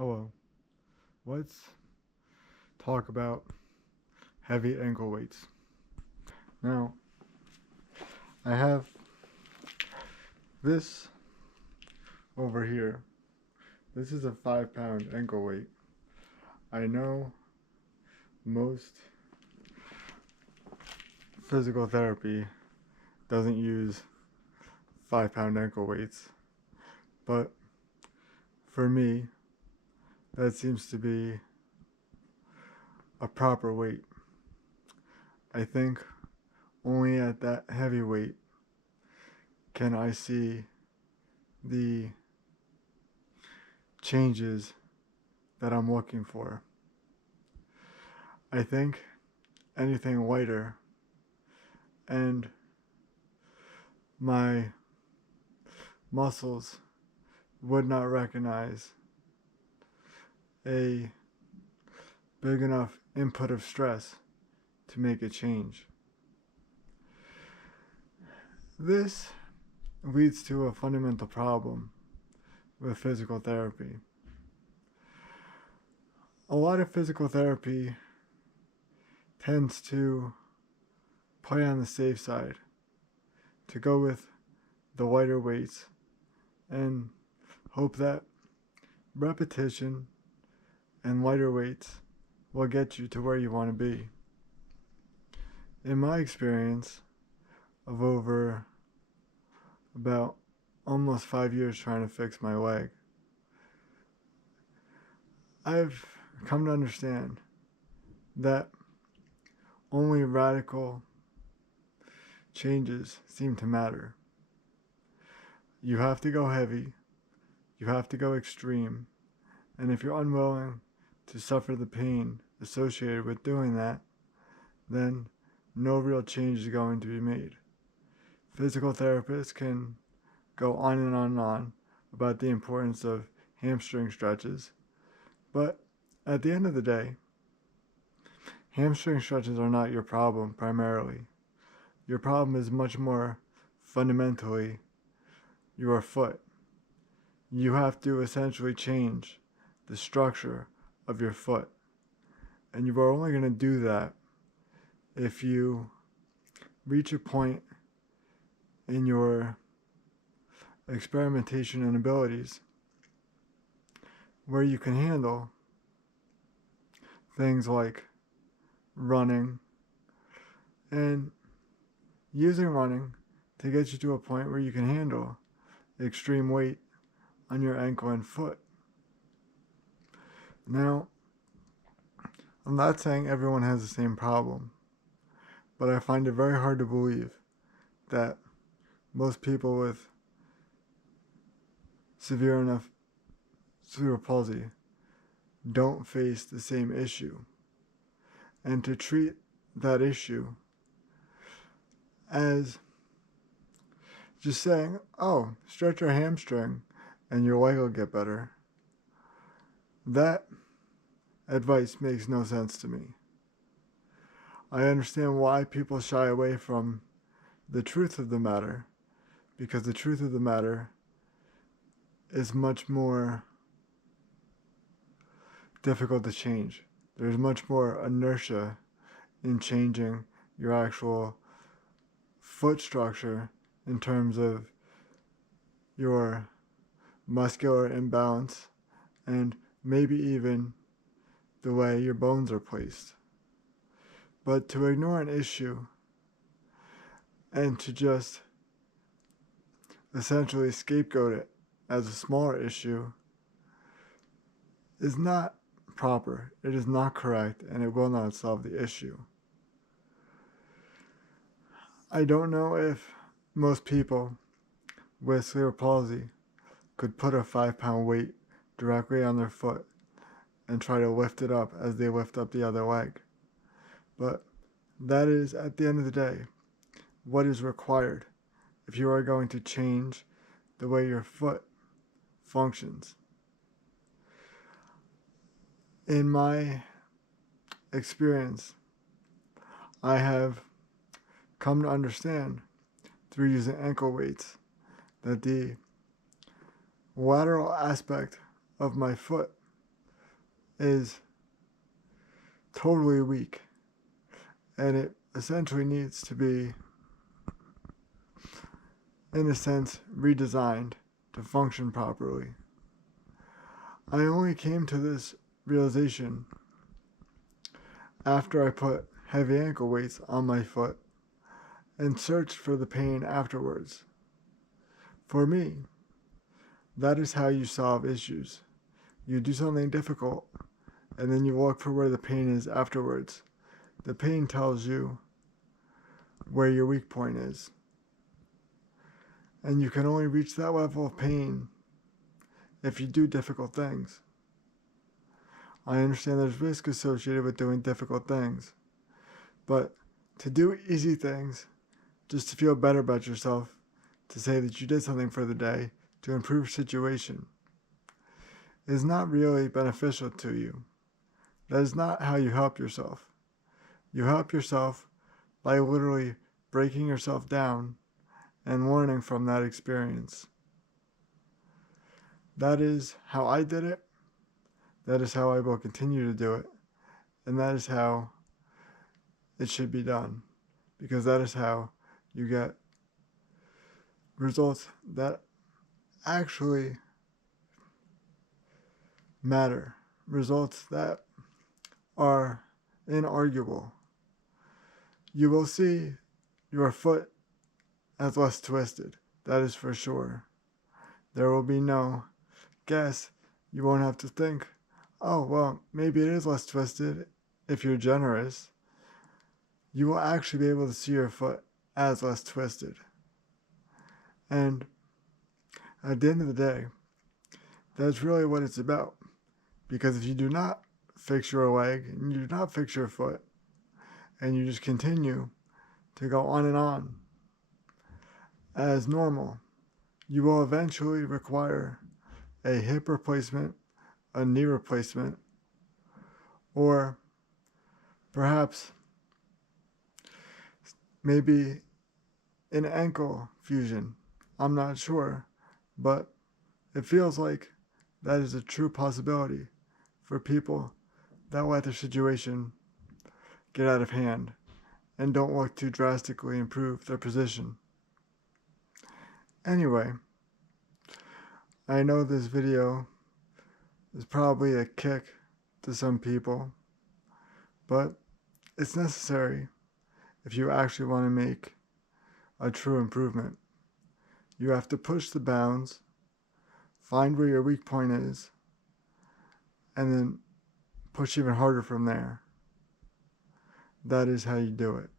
Hello. Let's talk about heavy ankle weights. Now, I have this over here. This is a 5-pound ankle weight. I know most physical therapy doesn't use 5-pound ankle weights, but for me, that seems to be a proper weight. I think only at that heavy weight can I see the changes that I'm looking for. I think anything lighter and my muscles would not recognize a big enough input of stress to make a change. This leads to a fundamental problem with physical therapy. A lot of physical therapy tends to play on the safe side, to go with the lighter weights and hope that repetition and lighter weights will get you to where you want to be. In my experience of over about almost 5 years trying to fix my leg, I've come to understand that only radical changes seem to matter. You have to go heavy, you have to go extreme, and if you're unwilling to suffer the pain associated with doing that, then no real change is going to be made. Physical therapists can go on and on and on about the importance of hamstring stretches, but at the end of the day, hamstring stretches are not your problem primarily. Your problem is much more fundamentally your foot. You have to essentially change the structure of your foot. And you are only going to do that if you reach a point in your experimentation and abilities where you can handle things like running and using running to get you to a point where you can handle extreme weight on your ankle and foot. Now, I'm not saying everyone has the same problem, but I find it very hard to believe that most people with severe enough cerebral palsy don't face the same issue. And to treat that issue as just saying, oh, stretch your hamstring and your leg will get better, that advice makes no sense to me. I understand why people shy away from the truth of the matter, because the truth of the matter is much more difficult to change. There's much more inertia in changing your actual foot structure in terms of your muscular imbalance and maybe even the way your bones are placed. But to ignore an issue and to just essentially scapegoat it as a smaller issue is not proper. It is not correct, and it will not solve the issue. I don't know if most people with cerebral palsy could put a 5-pound weight directly on their foot and try to lift it up as they lift up the other leg. But that is, at the end of the day, what is required if you are going to change the way your foot functions. In my experience, I have come to understand through using ankle weights that the lateral aspect of my foot is totally weak, and it essentially needs to be, in a sense, redesigned to function properly. I only came to this realization after I put heavy ankle weights on my foot and searched for the pain afterwards. For me, that is how you solve issues. You do something difficult, and then you look for where the pain is afterwards. The pain tells you where your weak point is. And you can only reach that level of pain if you do difficult things. I understand there's risk associated with doing difficult things, but to do easy things just to feel better about yourself, to say that you did something for the day to improve your situation, is not really beneficial to you. That is not how you help yourself. You help yourself by literally breaking yourself down and learning from that experience. That is how I did it. That is how I will continue to do it. And that is how it should be done. Because that is how you get results that actually matter. Results that are inarguable. You will see your foot as less twisted. That is for sure. There will be no guess. You won't have to think, oh, well, maybe it is less twisted if you're generous. You will actually be able to see your foot as less twisted. And at the end of the day, that's really what it's about. Because if you do not fix your leg and you do not fix your foot, and you just continue to go on and on as normal, you will eventually require a hip replacement, a knee replacement, or perhaps maybe an ankle fusion. I'm not sure, but it feels like that is a true possibility for people that let their situation get out of hand and don't look to drastically improve their position. Anyway, I know this video is probably a kick to some people, but it's necessary if you actually want to make a true improvement. You have to push the bounds, find where your weak point is, and then push even harder from there. That is how you do it.